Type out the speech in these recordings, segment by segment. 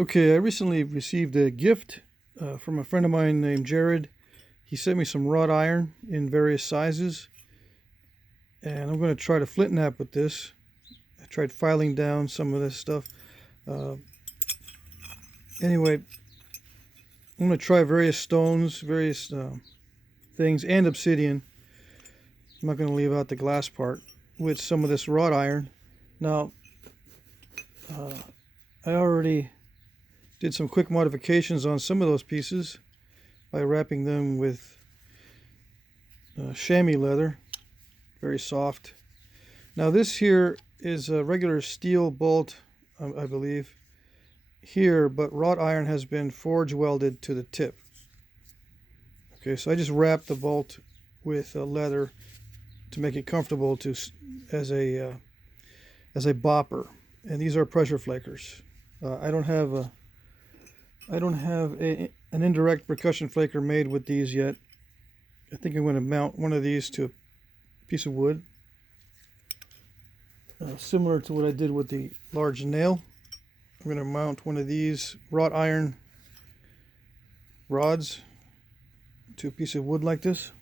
Okay, I recently received a gift from a friend of mine named Jared. He sent me some wrought iron in various sizes, and I'm going to try to flint knap with this. I tried filing down some of this stuff. Anyway, I'm going to try various stones, various things, and obsidian. I'm not going to leave out the glass part with some of this wrought iron. Now, I already did some quick modifications on some of those pieces by wrapping them with chamois leather, very soft. Now this here is a regular steel bolt, I believe, here, but wrought iron has been forge welded to the tip. Okay, so I just wrapped the bolt with leather to make it comfortable as a bopper, and these are pressure flakers. I don't have an indirect percussion flaker made with these yet. I think I'm going to mount one of these to a piece of wood, similar to what I did with the large nail. I'm going to mount one of these wrought iron rods to a piece of wood like this.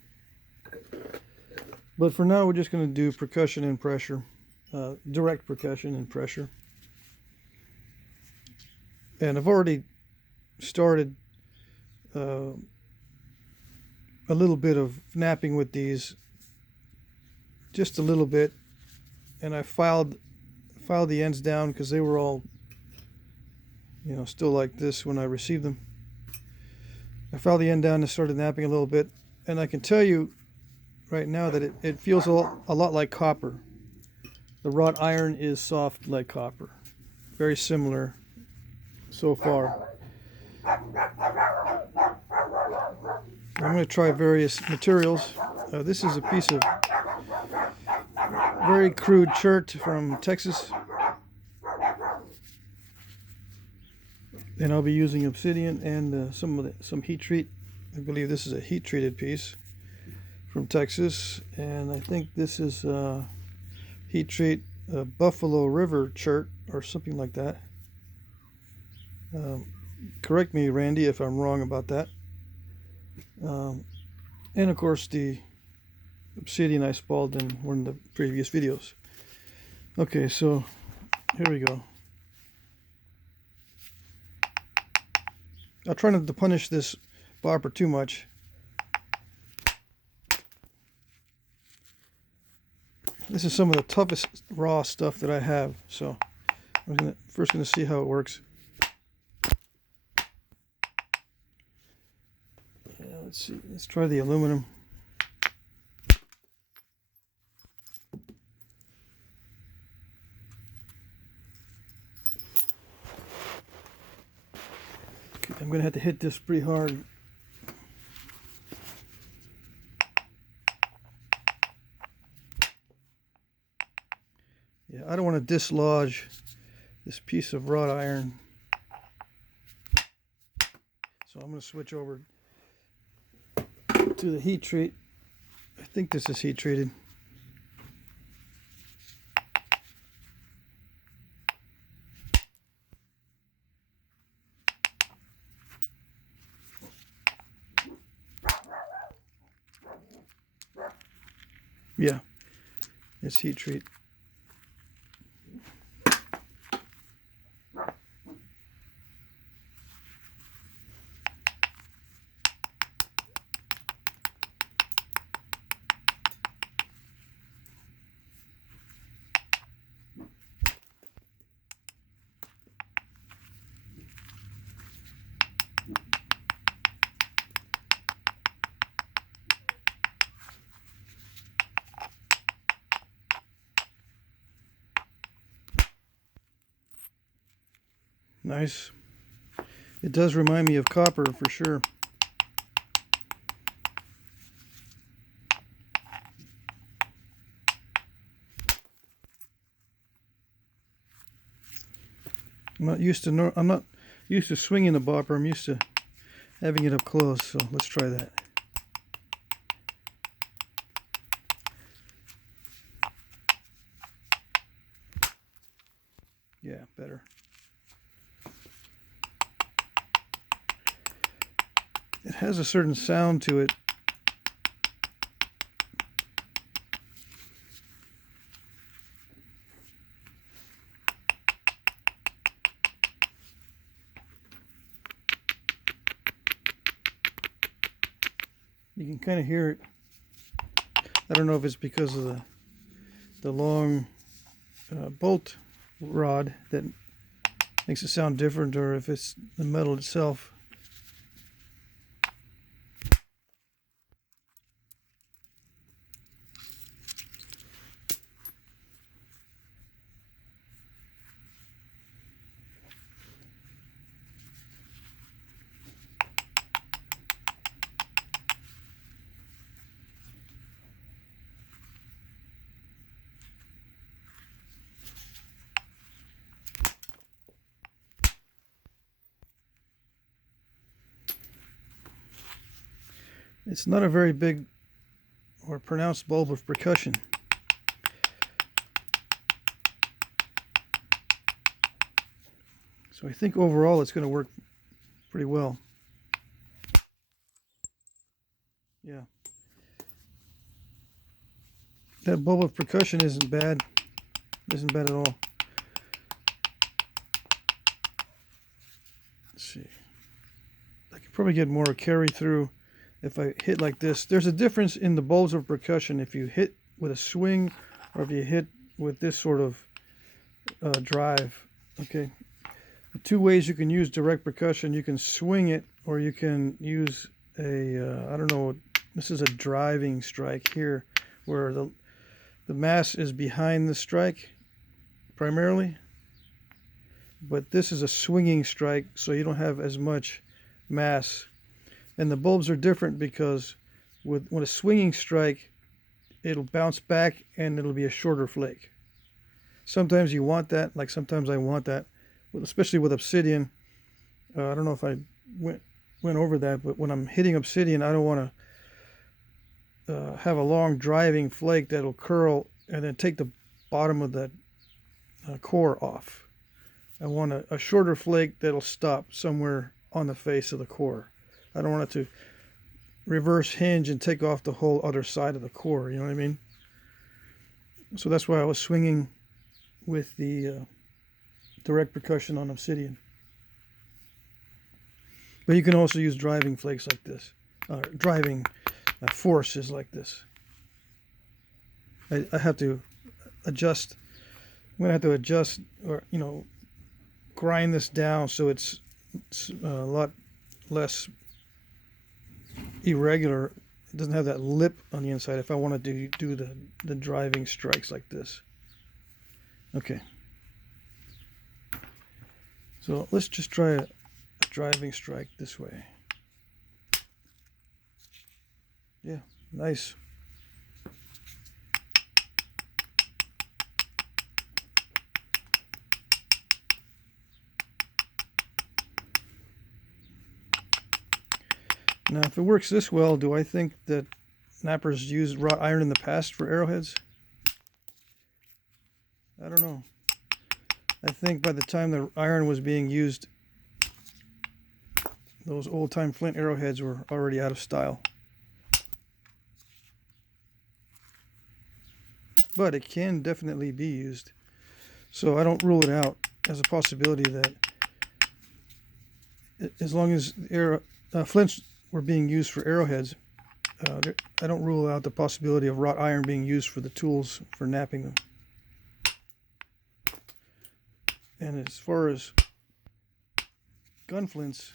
But for now, we're just going to do percussion and pressure, direct percussion and pressure. And I've already started a little bit of knapping with these, just a little bit, and I filed the ends down because they were all, still like this when I received them. I filed the end down and started knapping a little bit, and I can tell you right now that it feels a lot like copper. The wrought iron is soft like copper, very similar so far. I'm going to try various materials. This is a piece of very crude chert from Texas, and I'll be using obsidian and some heat treat. I believe this is a heat treated piece from Texas, and I think this is heat treat Buffalo River chert or something like that. Correct me, Randy, if I'm wrong about that. And of course the obsidian I spalled in one of the previous videos. Okay, so here we go. I'll try not to punish this bopper too much. This is some of the toughest raw stuff that I have, so I'm first going to see how it works. Let's see. Let's try the aluminum. Okay, I'm going to have to hit this pretty hard. Yeah, I don't want to dislodge this piece of wrought iron, so I'm going to switch over to the heat treat. I think this is heat treated. Yeah, it's heat treat. Nice. It does remind me of copper for sure. I'm not used to swinging the bopper. I'm used to having it up close. So let's try that. Yeah, better. has a certain sound to it. You can kind of hear it. I don't know if it's because of the long bolt rod that makes it sound different, or if it's the metal itself. It's not a very big or pronounced bulb of percussion. So I think overall it's going to work pretty well. Yeah. That bulb of percussion isn't bad. Isn't bad at all. Let's see. I could probably get more carry through if I hit like this. There's a difference in the bulbs of percussion if you hit with a swing or if you hit with this sort of drive. Okay. The two ways you can use direct percussion: you can swing it, or you can use a I don't know, this is a driving strike here, where the mass is behind the strike primarily, but this is a swinging strike, so you don't have as much mass. And the bulbs are different because with a swinging strike, it'll bounce back and it'll be a shorter flake. Sometimes you want that, like sometimes I want that, especially with Obsidian. I don't know if I went over that, but when I'm hitting Obsidian, I don't want to have a long driving flake that'll curl and then take the bottom of that core off. I want a shorter flake that'll stop somewhere on the face of the core. I don't want it to reverse hinge and take off the whole other side of the core, you know what I mean? So that's why I was swinging with the direct percussion on Obsidian. But you can also use driving flakes like this, driving forces like this. I have to adjust. I'm going to have to adjust, or grind this down so it's a lot less irregular. It doesn't have that lip on the inside if I want to do the driving strikes like this. Okay. So let's just try a driving strike this way. Yeah, nice. Now, if it works this well, do I think that knappers used wrought iron in the past for arrowheads? I don't know. I think by the time the iron was being used, those old-time flint arrowheads were already out of style. But it can definitely be used. So I don't rule it out as a possibility that as long as flints were being used for arrowheads, I don't rule out the possibility of wrought iron being used for the tools for knapping them. And as far as gun flints,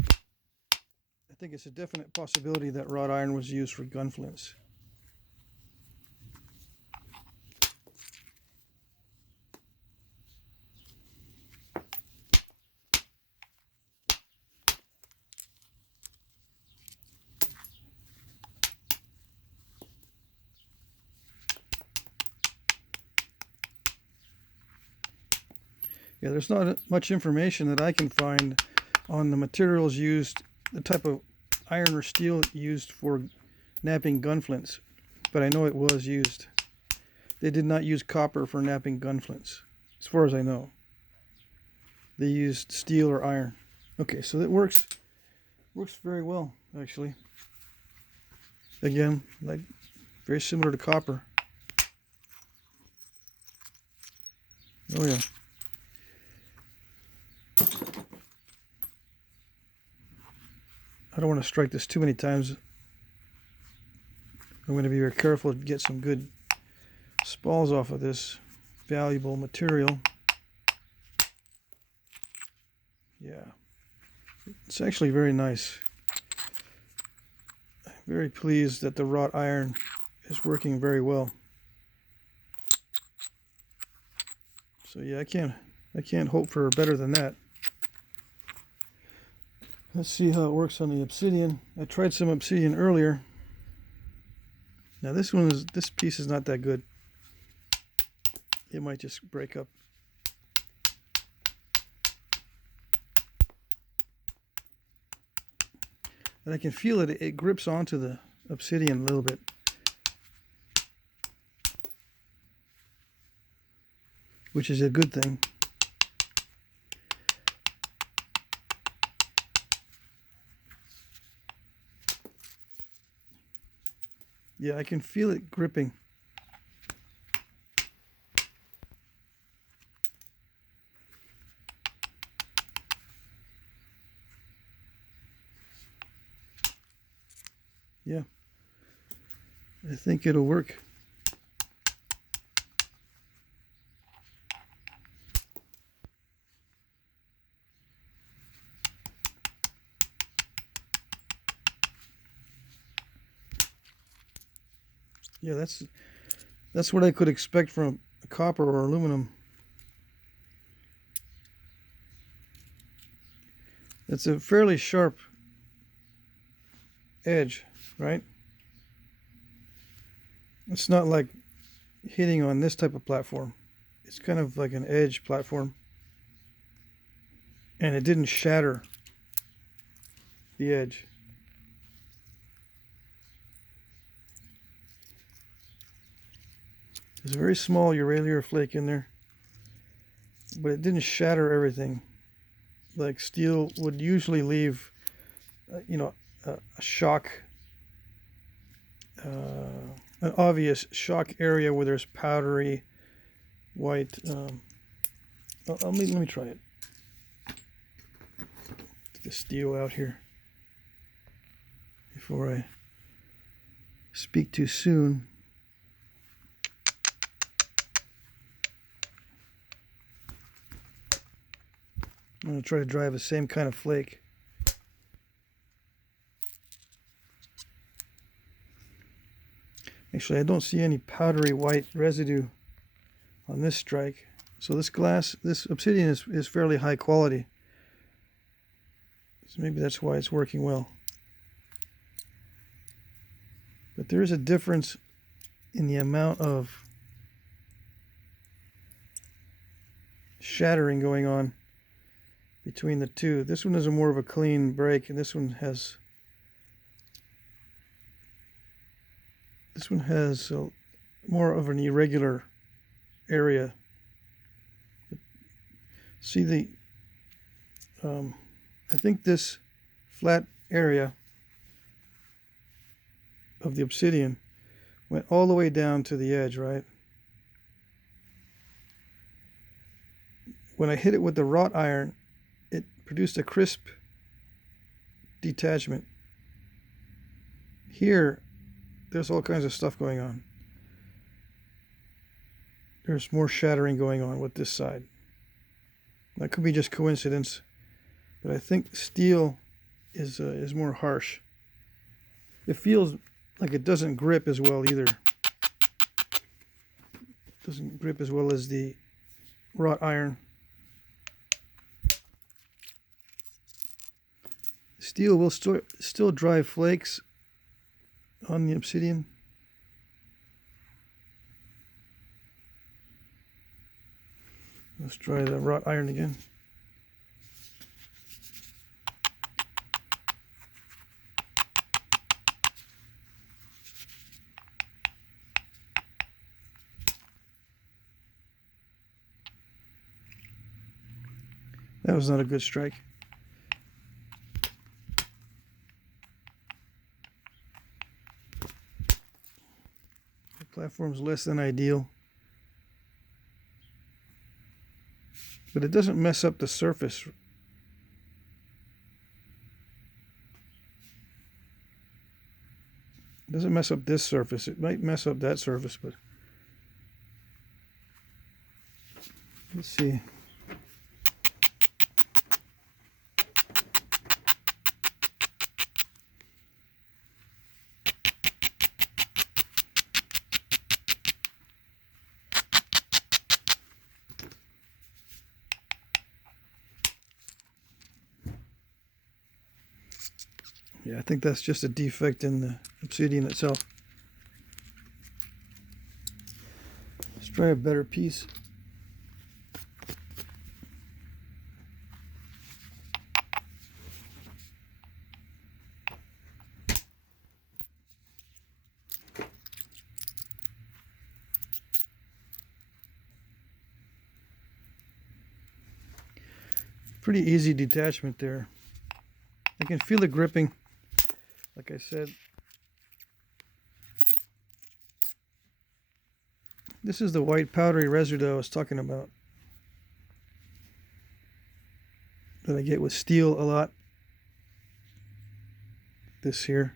I think it's a definite possibility that wrought iron was used for gun flints. Yeah, there's not much information that I can find on the materials used, the type of iron or steel used for knapping gun flints, but I know it was used. They did not use copper for knapping gun flints, as far as I know. They used steel or iron. Okay, so that works very well, actually. Again, like very similar to copper. Oh yeah. I don't want to strike this too many times. I'm going to be very careful to get some good spalls off of this valuable material. Yeah, it's actually very nice. I'm very pleased that the wrought iron is working very well. So yeah, I can't hope for better than that. Let's see how it works on the obsidian. I tried some obsidian earlier. Now this piece is not that good. It might just break up. And I can feel it. It grips onto the obsidian a little bit. Which is a good thing. Yeah, I can feel it gripping. Yeah, I think it'll work. Yeah, that's what I could expect from copper or aluminum. It's a fairly sharp edge, right? It's not like hitting on this type of platform. It's kind of like an edge platform. And it didn't shatter the edge. There's a very small uralier flake in there, but it didn't shatter everything. Like steel would usually leave, a shock, an obvious shock area where there's powdery white. Let me try it. Get the steel out here before I speak too soon. I'm going to try to drive the same kind of flake. Actually, I don't see any powdery white residue on this strike. So this obsidian is fairly high quality. So maybe that's why it's working well. But there is a difference in the amount of shattering going on between the two. This one is more of a clean break, and this one has more of an irregular area. See I think this flat area of the obsidian went all the way down to the edge, right? When I hit it with the wrought iron, it produced a crisp detachment. Here, there's all kinds of stuff going on. There's more shattering going on with this side. That could be just coincidence, but I think steel is more harsh. It feels like it doesn't grip as well either. It doesn't grip as well as the wrought iron. Steel will still drive flakes on the obsidian. Let's try the wrought iron again. That was not a good strike. platform's less than ideal. But it doesn't mess up the surface. It doesn't mess up this surface. It might mess up that surface, but let's see. Yeah, I think that's just a defect in the Obsidian itself. Let's try a better piece. Pretty easy detachment there. I can feel it gripping. Like I said, this is the white powdery residue I was talking about that I get with steel a lot. This here.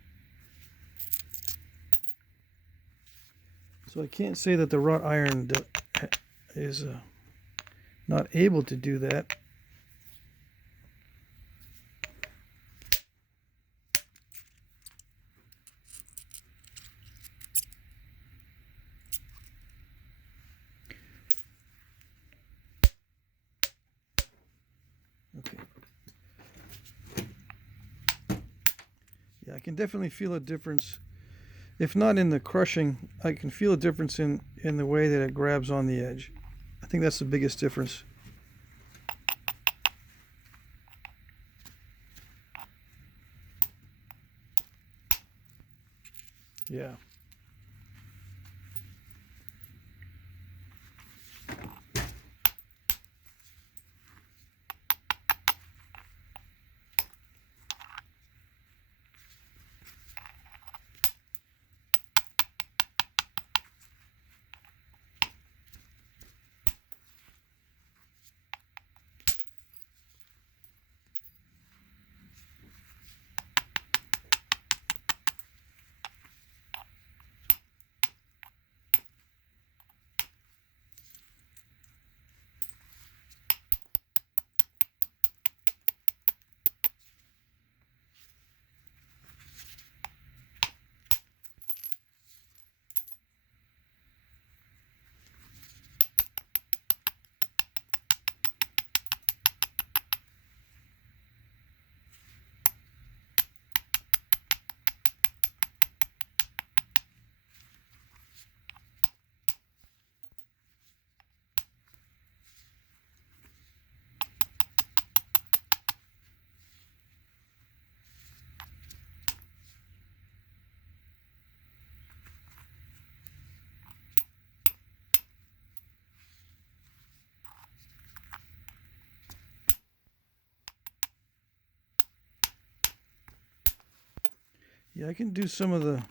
So I can't say that the wrought iron is not able to do that. Okay. Yeah, I can definitely feel a difference. If not in the crushing, I can feel a difference in the way that it grabs on the edge. I think that's the biggest difference. Yeah. Yeah, I can do some of the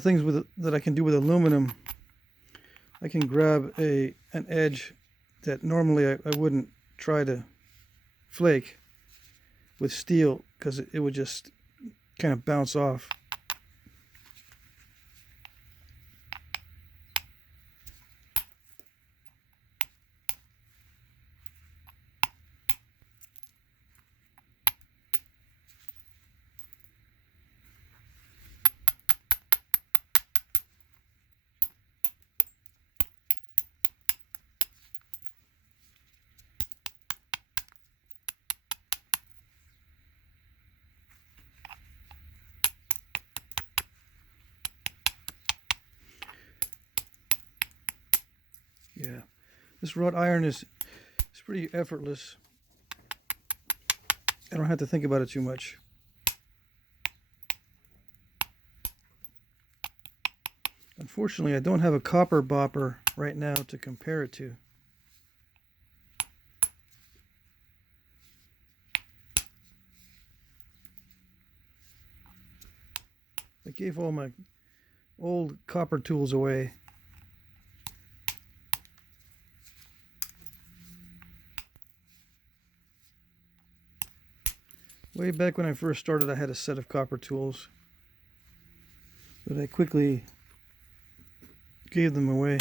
things with that I can do with aluminum. I can grab an edge that normally I wouldn't try to flake with steel because it would just kind of bounce off. Yeah, this wrought iron is pretty effortless. I don't have to think about it too much. Unfortunately, I don't have a copper bopper right now to compare it to. I gave all old copper tools away. Way back when I first started, I had a set of copper tools, but I quickly gave them away.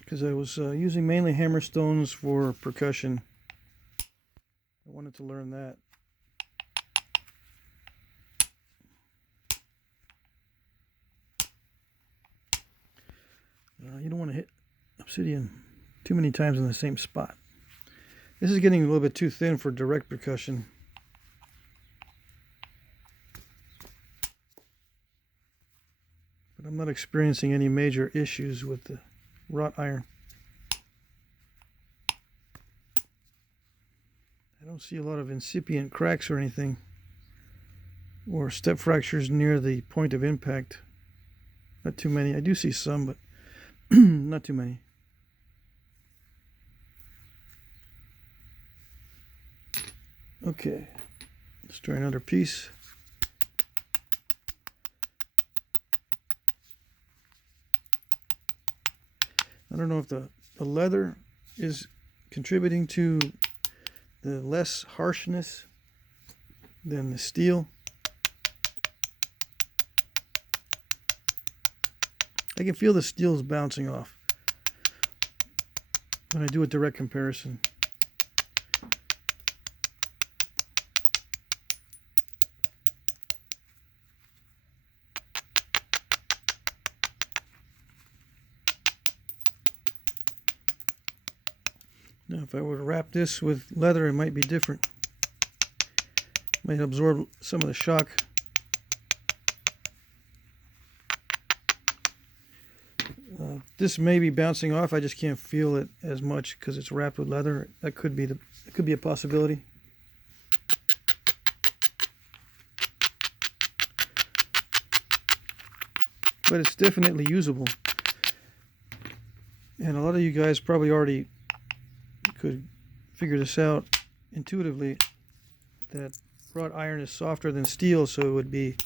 Because I was using mainly hammerstones for percussion. I wanted to learn that. You don't want to hit obsidian too many times in the same spot. This is getting a little bit too thin for direct percussion. But I'm not experiencing any major issues with the wrought iron. I don't see a lot of incipient cracks or anything, or step fractures near the point of impact. Not too many. I do see some, but not too many. Okay, let's try another piece. I don't know if the leather is contributing to the less harshness than the steel. I can feel the steel's bouncing off when I do a direct comparison. Now, if I were to wrap this with leather, it might be different. Might absorb some of the shock. This may be bouncing off. I just can't feel it as much because it's wrapped with leather. That could be a possibility. But it's definitely usable. And a lot of you guys probably already could figure this out intuitively, that wrought iron is softer than steel, so it would be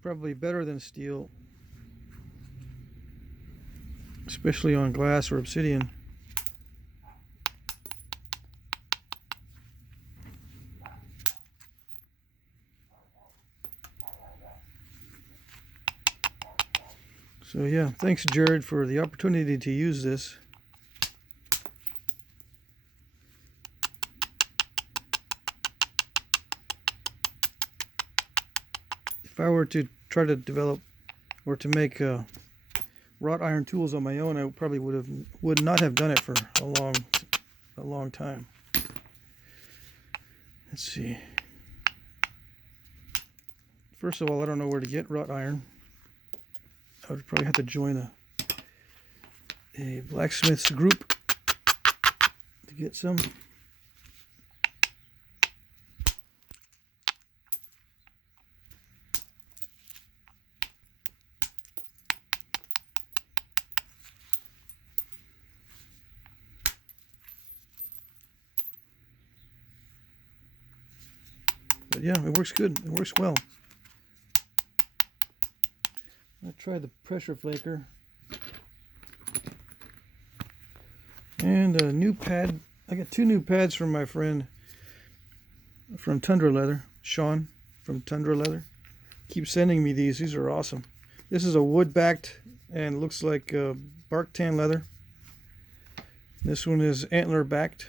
probably better than steel, especially on glass or obsidian. So yeah, thanks Jared for the opportunity to use this. If I were to try to develop or to make wrought iron tools on my own, I probably would not have done it for a long time. Let's see. First of all, I don't know where to get wrought iron. I would probably have to join a blacksmith's group to get some. But yeah, it works good. It works well. I tried the pressure flaker. And a new pad. I got 2 new pads from my friend from Tundra Leather, Sean from Tundra Leather. Keeps sending me these. These are awesome. This is a wood backed and looks like bark tan leather. This one is antler backed.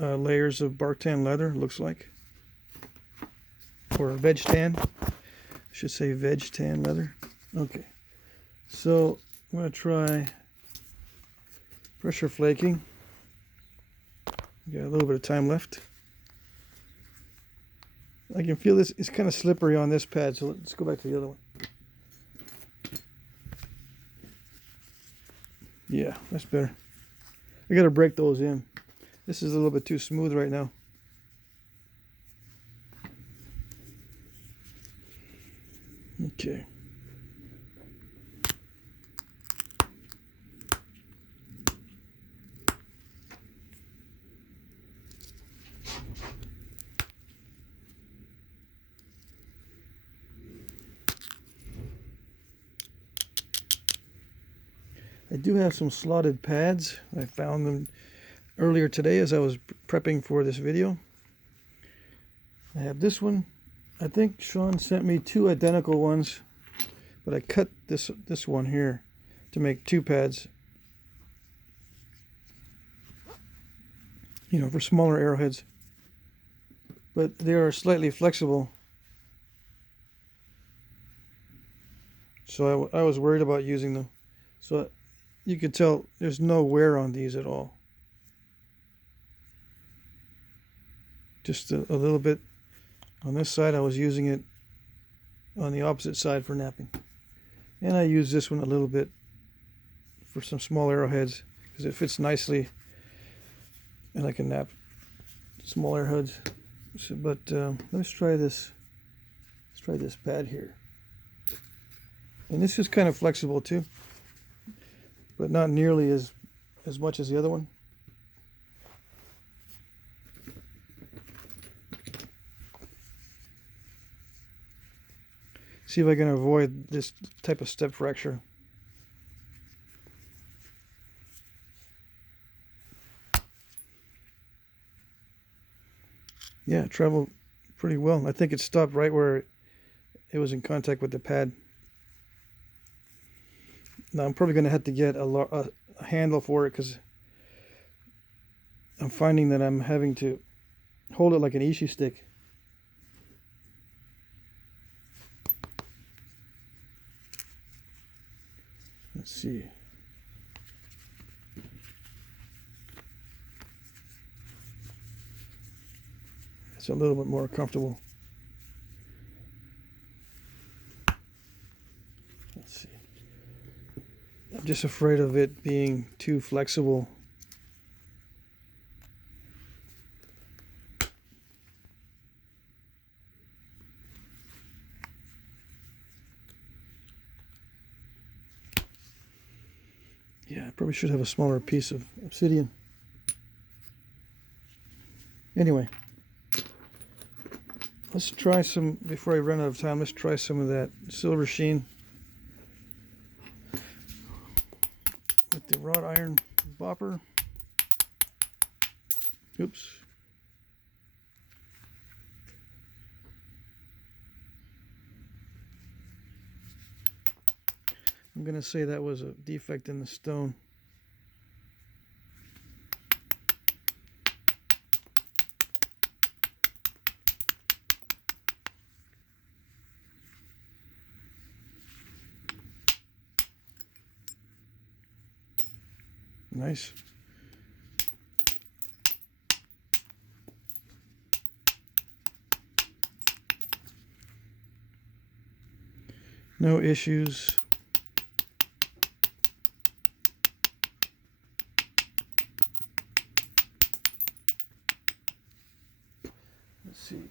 Layers of bark tan leather, looks like, or veg tan. I should say veg tan leather. Okay, so I'm going to try pressure flaking. Got a little bit of time left. I can feel this. It's kind of slippery on this pad, so let's go back to the other one. Yeah, that's better. I got to break those in. This is a little bit too smooth right now. Okay. I do have some slotted pads. I found them earlier today as I was prepping for this video. I have this one. I think Sean sent me two identical ones, but I cut this one here to make two pads. You know, for smaller arrowheads. But they are slightly flexible. So I was worried about using them. So you can tell there's no wear on these at all. Just a little bit on this side. I was using it on the opposite side for knapping. And I use this one a little bit for some small arrowheads because it fits nicely and I can knap small arrowheads. So, but let's try this. Let's try this pad here. And this is kind of flexible too, but not nearly as much as the other one. See if I can avoid this type of step fracture. Yeah, it traveled pretty well. I think it stopped right where it was in contact with the pad. Now I'm probably going to have to get a handle for it because I'm finding that I'm having to hold it like an ishi stick. Let's see. It's a little bit more comfortable. Let's see. I'm just afraid of it being too flexible. Yeah, I probably should have a smaller piece of obsidian. Anyway, let's try some, before I run out of time, let's try some of that silver sheen with the wrought iron bopper. Oops. I'm going to say that was a defect in the stone. Nice. No issues. Let's see.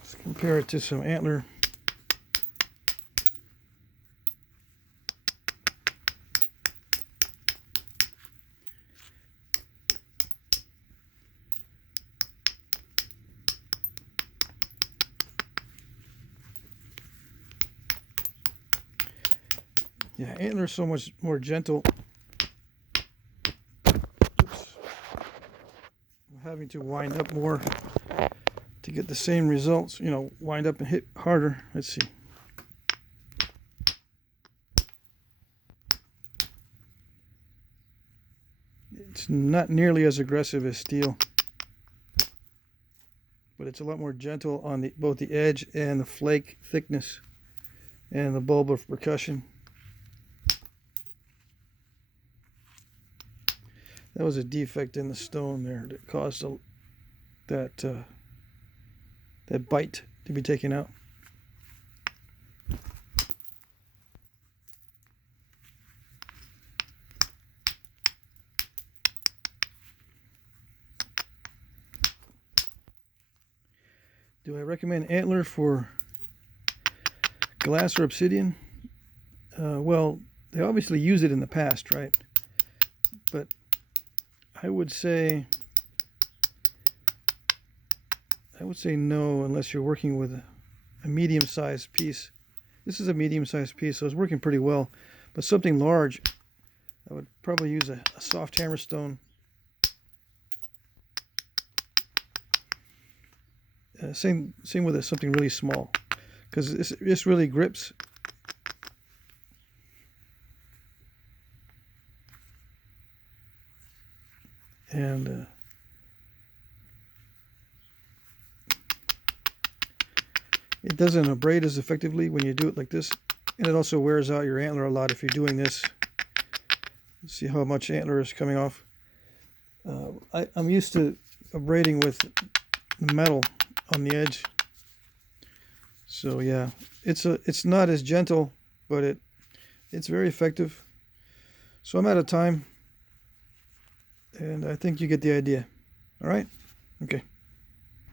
Let's compare it to some Antler. Yeah, Antler is so much more gentle. Oops. I'm having to wind up more to get the same results. You know, wind up and hit harder. Let's see. It's not nearly as aggressive as steel, but it's a lot more gentle on both the edge and the flake thickness and the bulb of percussion. That was a defect in the stone there that caused that bite to be taken out. Do I recommend Antler for Glass or obsidian? Well, they obviously used it in the past, right? But I would say no, unless you're working with a medium-sized piece. This is a medium-sized piece, so it's working pretty well. But something large, I would probably use a soft hammerstone. Same with something really small, because this really grips. And it doesn't abrade as effectively when you do it like this. And it also wears out your antler a lot if you're doing this. See how much antler is coming off. I'm used to abrading with metal on the edge. So yeah, it's not as gentle, but it's very effective. So I'm out of time, and I think you get the idea. All right? Okay.